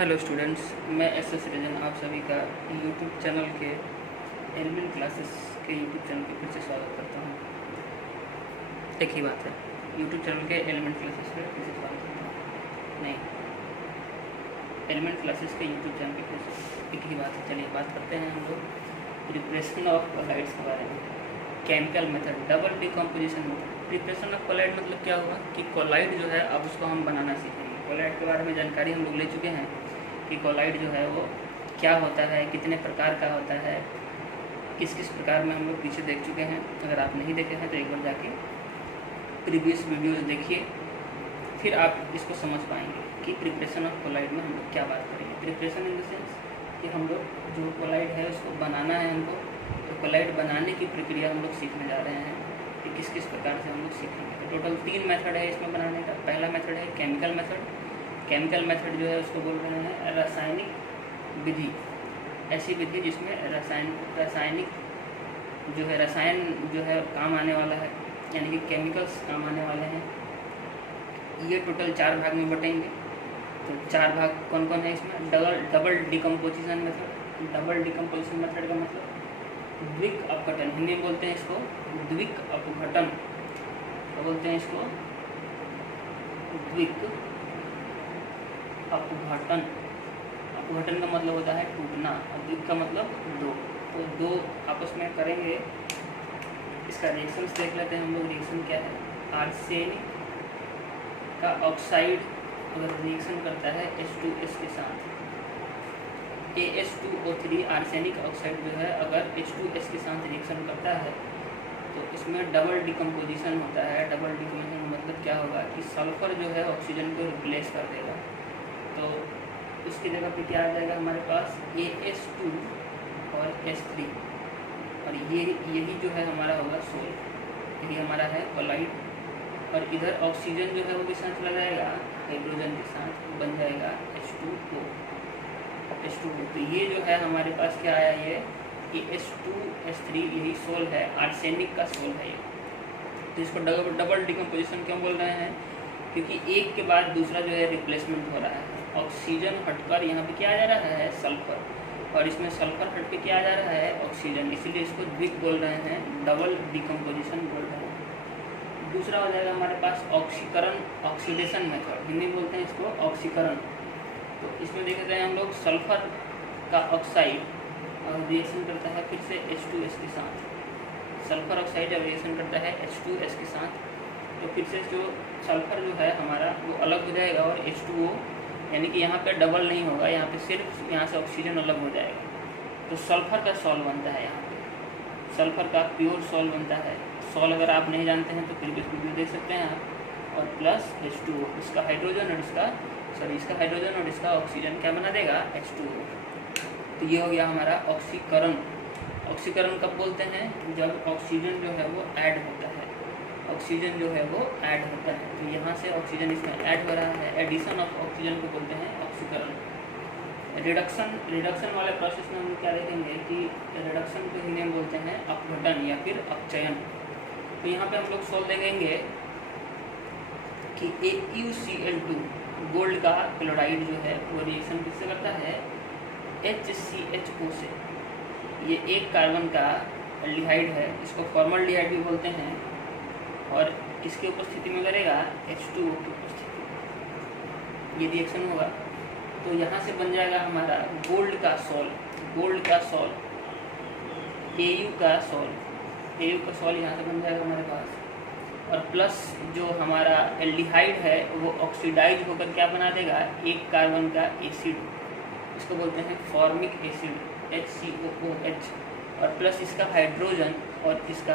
Hello students, मैं S region आप सभी का यूट्यूब चैनल के एलिमेंट क्लासेस के यूट्यूब चैनल पे फिर से स्वागत करता हूँ। एक ही बात है, यूट्यूब चैनल के एलिमेंट क्लासेस पे फिर से स्वागत करता हूँ। नहीं, एलिमेंट क्लासेस के यूट्यूब चैनल पे फिर से एक ही बात है। चलिए बात करते हैं हम लोग प्रिपरेशन ऑफ कोलाइड्स के बारे में। Chemical method, double decomposition method. Preparation of colloid मतलब क्या हुआ कि कोलाइड जो है अब उसको हम बनाना सीखेंगे। कोलाइड के बारे में जानकारी हम लोग ले चुके हैं कि कोलाइड जो है वो क्या होता है, कितने प्रकार का होता है, किस किस प्रकार में हम लोग पीछे देख चुके हैं। अगर आप नहीं देखे हैं तो एक बार जाके प्रीवियस वीडियोस देखिए, फिर आप इसको समझ पाएंगे कि प्रिपरेशन ऑफ कोलाइड में हम लोग क्या बात करेंगे। प्रिपरेशन इन द सेंस कि हम लोग जो कोलाइड है उसको बनाना है हमको, तो कोलाइड बनाने की प्रक्रिया हम लोग सीखने जा रहे हैं कि किस किस प्रकार से हम लोग सीखेंगे। तो टोटल 3 मेथड है इसमें बनाने का। पहला मेथड है केमिकल मेथड। केमिकल मेथड जो है उसको बोल रहे हैं रासायनिक विधि। ऐसी विधि जिसमें रासायनिक जो है रसायन जो है काम आने वाला है, यानी कि केमिकल्स काम आने वाले हैं। ये टोटल 4 भाग में बटेंगे। तो 4 भाग कौन कौन है इसमें? Double decomposition method. Double decomposition method का मतलब द्विक अपघटन, हिंदी में बोलते हैं इसको द्विक अपघटन। क्या बोलते हैं इसको? द्विक अपघटन। अपघटन का मतलब होता है टूटना, और द्विक का मतलब 2। तो 2 आपस में करेंगे। इसका रिएक्शन देख लेते हैं हम लोग। रिएक्शन क्या है? आर्सेनिक का ऑक्साइड अगर रिएक्शन करता है H2S के साथ, AS2O3 आर्सेनिक ऑक्साइड जो है अगर H2S के साथ रिएक्शन करता है तो इसमें डबल डिकम्पोजिशन होता है। डबल डिकम्पोजिशन मतलब क्या होगा कि सल्फर जो है ऑक्सीजन को रिप्लेस कर देगा। तो उसकी जगह पे क्या आ जाएगा हमारे पास? AS2 और H3, और यही जो है हमारा होगा सोल। यही हमारा है कोलाइड। और इधर ऑक्सीजन जो है वो भी साथ लगाएगा हाइड्रोजन के साथ, बन जाएगा H2O। तो ये जो है हमारे पास क्या आया? ये H2S3, यही सोल है, आर्सेनिक का सोल है ये। तो इसको डबल डिकम्पोजिशन क्यों बोल रहे हैं? क्योंकि एक के बाद दूसरा जो है रिप्लेसमेंट हो रहा है। ऑक्सीजन हटकर यहाँ पे क्या आ जा रहा है? सल्फर, और इसमें सल्फर हट के क्या आ जा रहा है? ऑक्सीजन। इसीलिए इसको द्विक बोल रहे हैं, डबल डिकम्पोजिशन बोल रहे हैं। दूसरा हो जाएगा हमारे पास ऑक्सीकरण, ऑक्सीडेशन मेथड। हिंदी में बोलते हैं इसको ऑक्सीकरण। तो इसमें देख रहे हैं हम लोग सल्फर का ऑक्साइड और रिएक्शन करता है फिर से H2S के साथ। सल्फर ऑक्साइड जब रिएक्शन करता है H2S के साथ तो फिर से जो सल्फर जो है हमारा वो अलग हो जाएगा, और H2O यानी कि यहाँ पे डबल नहीं होगा, यहाँ पे सिर्फ यहाँ से ऑक्सीजन अलग हो जाएगा। तो सल्फर का सॉल बनता है, यहाँ पे सल्फर का प्योर सॉल बनता है। सॉल अगर आप नहीं जानते हैं तो प्रीवियस वीडियो देख सकते हैं आप। और प्लस H2O, इसका हाइड्रोजन और इसका ऑक्सीजन क्या बना देगा? H2O। तो ये हो गया हमारा ऑक्सीकरण। ऑक्सीकरण कब बोलते हैं? जब ऑक्सीजन जो है वो ऐड होता है। ऑक्सीजन जो है वो ऐड होता है, तो यहाँ से ऑक्सीजन इसमें ऐड हो रहा है। एडिशन ऑफ ऑक्सीजन को बोलते हैं ऑक्सीकरण। रिडक्शन वाले प्रोसेस में हम क्या देखेंगे कि रिडक्शन को हिंदी में बोलते हैं अपघटन या फिर अपचयन। तो यहाँ पे हम लोग सोल्व देखेंगे कि AuCl2 गोल्ड का क्लोराइड जो है वो रिएक्शन किससे करता है? HCHO से। ये एक कार्बन का एल्डिहाइड है, इसको फॉर्मल्डिहाइड भी बोलते हैं, और किसकी उपस्थिति में करेगा? H2O की उपस्थिति में ये रिएक्शन होगा। तो यहाँ से बन जाएगा हमारा गोल्ड का सॉल। AU का सॉल यहाँ से बन जाएगा हमारे पास। और प्लस जो हमारा एल्डिहाइड है वो ऑक्सीडाइज होकर क्या बना देगा? एक कार्बन का एसिड, इसको बोलते हैं फॉर्मिक एसिड HCOOH। और प्लस इसका हाइड्रोजन और इसका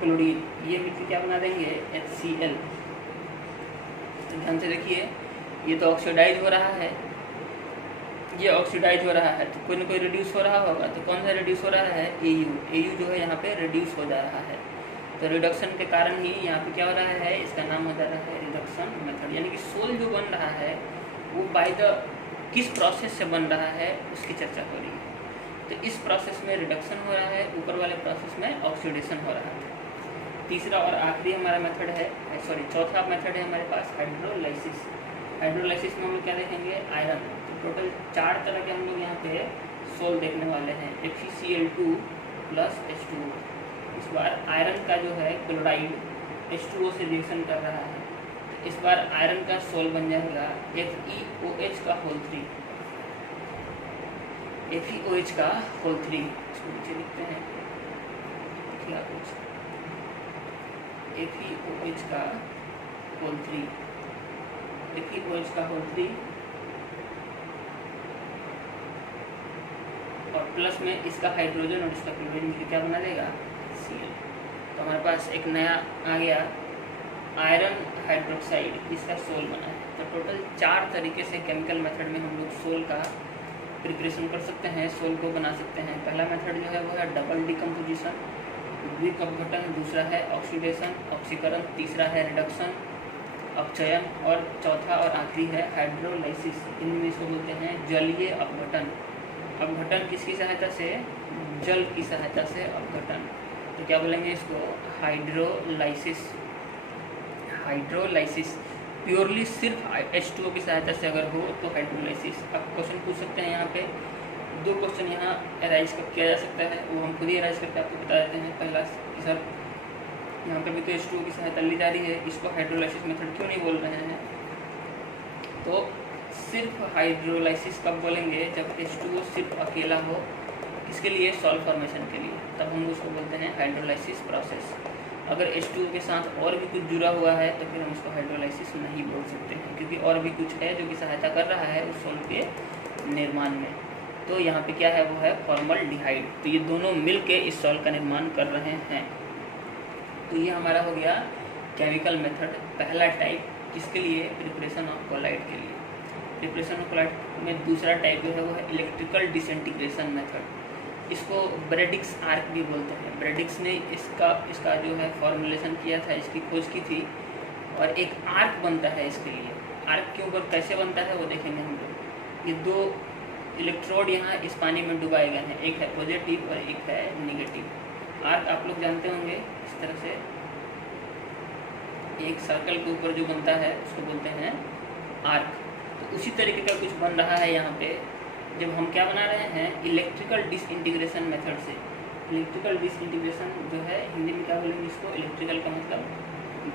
क्लोरीन, ये मिलकर क्या बना देंगे? HCl। तो ध्यान से देखिए, ये तो ऑक्सीडाइज हो रहा है, ये ऑक्सीडाइज हो रहा है, तो कोई ना कोई रिड्यूस हो रहा होगा। तो कौन सा रिड्यूस हो रहा है? AU जो है यहाँ पे रिड्यूस हो जा रहा है। तो रिडक्शन के कारण ही यहाँ पे क्या हो रहा है? इसका नाम हो जा रहा है रिडक्शन मेथड। यानी कि सोल जो बन रहा है वो बाय द किस प्रोसेस से बन रहा है उसकी चर्चा हो रही है। तो इस प्रोसेस में रिडक्शन हो रहा है, ऊपर वाले प्रोसेस में ऑक्सीडेशन हो रहा है। तीसरा और आखिरी हमारा मेथड है, चौथा मेथड है हमारे पास हाइड्रोलाइसिस। हाइड्रोलाइसिस में हम क्या देखेंगे? आयरन। टोटल 4 तरह के हम लोग यहाँ पे सोल देखने वाले हैं। FeCl2 plus H2O। इस बार आयरन का जो है क्लोराइड H2O से रिएक्शन कर रहा है, इस बार आयरन का सोल बन जाएगा FeOH का होल 3। FeOH का होल 3, इसको नीचे लिखते हैं, FeOH का होल 3, FeOH का होल 3 और प्लस में इसका हाइड्रोजन और इसका क्लोरीन मिलकर क्या बना देगा, Cl। तो हमारे पास एक नया आ गया आयरन हाइड्रोक्साइड, इसका सोल बना है। तो टोटल 4 तरीके से केमिकल मेथड में हम लोग सोल का प्रिपरेशन कर सकते हैं, सोल को बना सकते हैं। पहला मेथड जो है वो है डबल डिकम्पोजिशन, द्विक अपघटन, दूसरा है ऑक्सीडेशन ऑक्सीकरण, तीसरा है रिडक्शन अपचयन, और चौथा और आखिरी है हाइड्रोलाइसिस। इनमें से बोलते हैं जलीय अपघटन। अपघटन किसकी सहायता से, जल की सहायता से अपघटन। तो क्या बोलेंगे इसको, हाइड्रोलाइसिस। हाइड्रोलाइसिस प्योरली सिर्फ H2O की सहायता से अगर हो तो हाइड्रोलाइसिस। अब क्वेश्चन पूछ सकते हैं, यहाँ पे 2 क्वेश्चन यहाँ अराइज किया जा सकता है, वो हम खुद ही अराइज करके आपको बता देते हैं। पहला कि सर यहाँ पे भी तो H2O की सहायता ली जा रही है, इसको हाइड्रोलाइसिस मेथड क्यों नहीं बोल रहे हैं। तो सिर्फ हाइड्रोलाइसिस कब बोलेंगे, जब H2O सिर्फ अकेला हो, इसके लिए सॉल्ट फॉर्मेशन के लिए, तब हम उसको बोलते हैं हाइड्रोलाइसिस प्रोसेस। अगर H2O के साथ और भी कुछ जुड़ा हुआ है तो फिर हम उसको हाइड्रोलाइसिस नहीं बोल सकते हैं, क्योंकि और भी कुछ है जो कि सहायता कर रहा है उस सॉल्ट के निर्माण में। तो यहाँ पे क्या है, वो है फॉर्मल्डिहाइड। तो ये दोनों मिल के इस सॉल्ट का निर्माण कर रहे हैं। तो ये हमारा हो गया केमिकल मेथड पहला टाइप, किसके लिए, प्रिपरेशन ऑफ कोलाइड के लिए। प्रिपरेशन ऑफ कोलाइड में दूसरा टाइप जो है वो है इलेक्ट्रिकल डिसइंटीग्रेशन मेथड। इसको ब्रेडिक्स आर्क भी बोलते हैं। ब्रेडिक्स ने इसका जो है फॉर्मुलेशन किया था, इसकी खोज की थी, और एक आर्क बनता है इसके लिए। आर्क के ऊपर कैसे बनता है वो देखेंगे हम लोग। ये 2 इलेक्ट्रोड यहाँ इस पानी में डुबाए गए हैं, एक है पॉजिटिव और एक है निगेटिव। आर्क आप लोग जानते होंगे, इस तरह से एक सर्कल के ऊपर जो बनता है उसको बोलते हैं आर्क। तो उसी तरीके का कुछ बन रहा है यहाँ पे, जब हम क्या बना रहे हैं, इलेक्ट्रिकल डिसइंटीग्रेशन मेथड से। इलेक्ट्रिकल डिसइंटीग्रेशन जो है हिंदी में क्या बोलेंगे इसको, इलेक्ट्रिकल का मतलब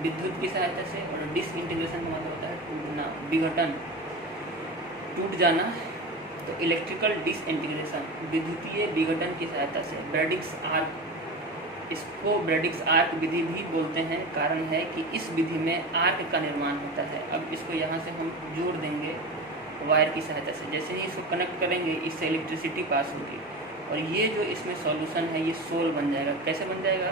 विद्युत की सहायता से, और डिसइंटीग्रेशन का मतलब होता है टूटना, विघटन, टूट जाना। तो इलेक्ट्रिकल डिसइंटीग्रेशन विद्युतीय विघटन की सहायता से, ब्रेडिक्स आर्क, इसको ब्रेडिक्स आर्क विधि भी बोलते हैं। कारण है कि इस विधि में आर्क का निर्माण होता है। अब इसको यहाँ से हम जोड़ देंगे वायर की सहायता से, जैसे ही इसको कनेक्ट करेंगे इससे इलेक्ट्रिसिटी पास होगी, और ये जो इसमें सॉल्यूशन है ये सोल बन जाएगा। कैसे बन जाएगा,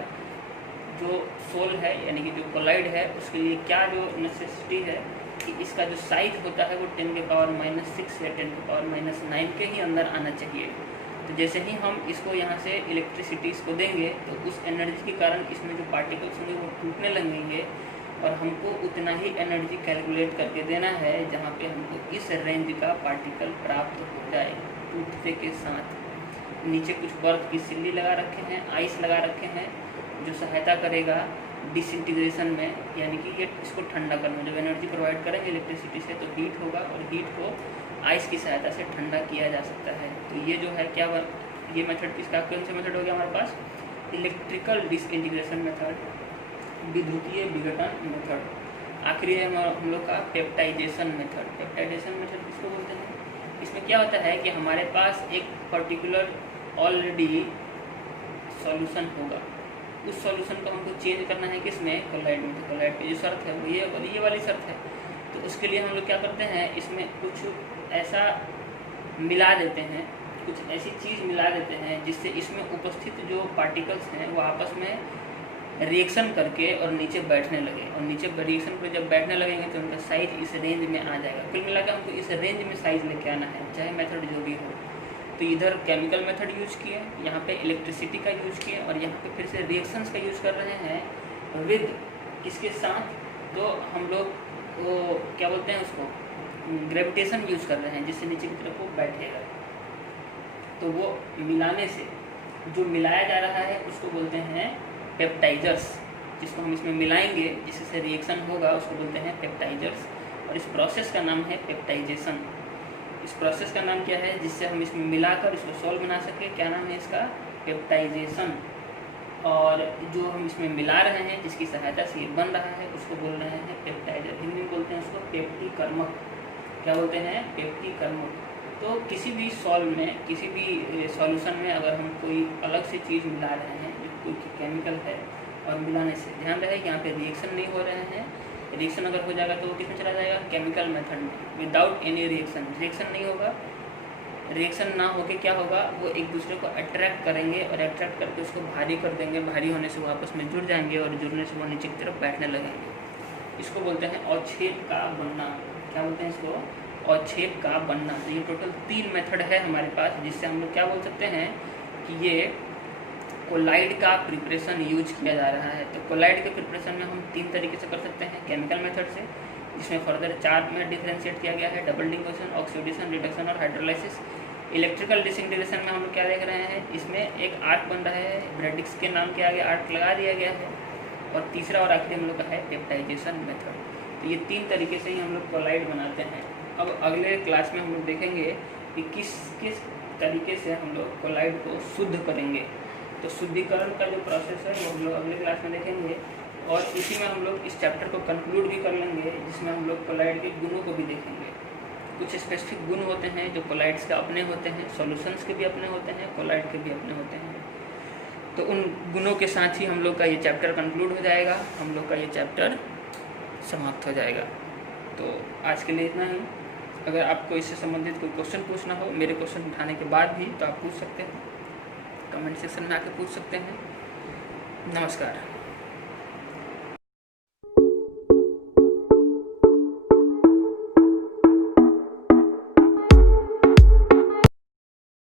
जो सोल है यानी कि जो कोलाइड है उसके लिए क्या जो नेसेसिटी है कि इसका जो साइज होता है वो 10⁻⁻6 या 10⁻�9 के ही अंदर आना चाहिए। तो जैसे ही हम इसको यहाँ से इलेक्ट्रिसिटी इसको देंगे तो उस एनर्जी के कारण इसमें जो पार्टिकल्स होंगे वो टूटने लगेंगे, और हमको उतना ही एनर्जी कैलकुलेट करके देना है जहाँ पे हमको इस रेंज का पार्टिकल प्राप्त हो जाए टूटने के साथ। नीचे कुछ बर्फ की सिल्ली लगा रखे हैं, आइस लगा रखे हैं, जो सहायता करेगा डिसइंटीग्रेशन में, यानी कि ये इसको ठंडा करना। जब एनर्जी प्रोवाइड करेंगे इलेक्ट्रिसिटी से तो हीट होगा, और हीट को आइस की सहायता से ठंडा किया जा सकता है। तो ये जो है क्या ये मेथड, किसका कौन सा मेथड हो गया हमारे पास, इलेक्ट्रिकल डिसइंटीग्रेशन मेथड, विद्युतीय विघटन मेथड। आखिरी है हम लोग का पेप्टाइजेशन मेथड। पेप्टाइजेशन मेथड किसको बोलते हैं, इसमें क्या होता है कि हमारे पास एक पर्टिकुलर ऑलरेडी सॉल्यूशन होगा, उस सॉल्यूशन को हमको चेंज करना है किसमें, कोलाइड में। तो कोलाइड की जो शर्त है वो ये वाली शर्त है। तो उसके लिए हम लोग क्या करते हैं, इसमें कुछ ऐसा मिला देते हैं, कुछ ऐसी चीज़ मिला देते हैं जिससे इसमें उपस्थित जो पार्टिकल्स हैं वो आपस में रिएक्शन करके और नीचे बैठने लगे, और नीचे रिएक्शन पर जब बैठने लगेंगे तो उनका साइज इस रेंज में आ जाएगा। कुल मिलाकर हमको इस रेंज में साइज लेके आना है, चाहे मेथड जो भी हो। तो इधर केमिकल मेथड यूज किए, यहाँ पे इलेक्ट्रिसिटी का यूज किए, और यहाँ पे फिर से रिएक्शंस का यूज कर रहे हैं विद किसके साथ, तो हम लोग वो क्या बोलते हैं उसको, ग्रेविटेशन यूज कर रहे हैं, जिससे नीचे की तरफ वो बैठेगा। तो वो मिलाने से जो मिलाया जा रहा है उसको बोलते हैं पेप्टाइजर्स। जिसको हम इसमें मिलाएंगे जिससे रिएक्शन होगा उसको बोलते हैं पेप्टाइजर्स, और इस प्रोसेस का नाम है पेप्टाइजेशन। इस प्रोसेस का नाम क्या है जिससे हम इसमें मिलाकर इसको सॉल्व बना सके, क्या नाम है इसका? पेप्टाइजेशन। और जो हम इसमें मिला रहे हैं जिसकी सहायता से ये बन रहा है उसको बोल रहे हैं पेप्टाइजर। हिंदी में बोलते हैं उसको पेप्टिकर्मक। क्या बोलते हैं? पेप्टिकर्मक। तो किसी भी सॉल्व में, किसी भी सॉल्यूशन में अगर हम कोई अलग से चीज़ मिला रहे हैं, जो कोई केमिकल है, और मिलाने से ध्यान रहे कि यहाँ पे रिएक्शन नहीं हो रहे हैं। रिएक्शन अगर हो जाएगा तो वो किसमें चला जाएगा? केमिकल मेथड में, विदाउट एनी रिएक्शन। रिएक्शन नहीं होगा, रिएक्शन ना होके क्या होगा, वो एक दूसरे को अट्रैक्ट करेंगे और अट्रैक्ट करके उसको भारी कर देंगे। भारी होने से वो आपस में जुड़ जाएंगे और जुड़ने से वो नीचे की तरफ बैठने लगेंगे। इसको बोलते हैं अवक्षेप का बनना। क्या बोलते हैं इसको? अवक्षेप का बनना। तो ये टोटल 3 मेथड है हमारे पास जिससे हम लोग क्या बोल सकते हैं कि ये कोलाइड का प्रिपरेशन यूज किया जा रहा है। तो कोलाइड के प्रिपरेशन में हम 3 तरीके से कर सकते हैं। केमिकल मेथड से, जिसमें फर्दर 4 में डिफरेंशिएट किया गया है, डबल डिकम्पोजिशन, ऑक्सीडेशन, रिडक्शन और हाइड्रोलाइसिस। इलेक्ट्रिकल डिसइंटीग्रेशन में हम लोग क्या देख रहे हैं, इसमें एक आर्क बन रहा है, ब्रेडिक्स के नाम के आगे आर्क लगा दिया गया है। और तीसरा और आखिरी हम लोग का है पेप्टाइजेशन मेथड। तो ये 3 तरीके से ही हम लोग कोलाइड बनाते हैं। अब अगले क्लास में हम लोग देखेंगे कि किस किस तरीके से हम लोग कोलाइड को शुद्ध करेंगे। तो शुद्धिकरण का जो प्रोसेस है वो हम लोग अगले क्लास में देखेंगे। और इसी में हम लोग इस चैप्टर को कंक्लूड भी कर लेंगे, जिसमें हम लोग कोलाइड के गुणों को भी देखेंगे। कुछ स्पेसिफिक गुण होते हैं जो कोलाइड्स के अपने होते हैं, सॉल्यूशंस के भी अपने होते हैं, कोलाइड के भी अपने होते हैं। तो उन गुणों के साथ ही हम लोग का ये चैप्टर कंक्लूड हो जाएगा, हम लोग का ये चैप्टर समाप्त हो जाएगा। तो आज के लिए इतना ही। अगर आपको इससे संबंधित कोई क्वेश्चन पूछना हो मेरे क्वेश्चन उठाने के बाद भी, तो आप पूछ सकते हैं, कमेंट सेक्शन में आके पूछ सकते हैं। नमस्कार।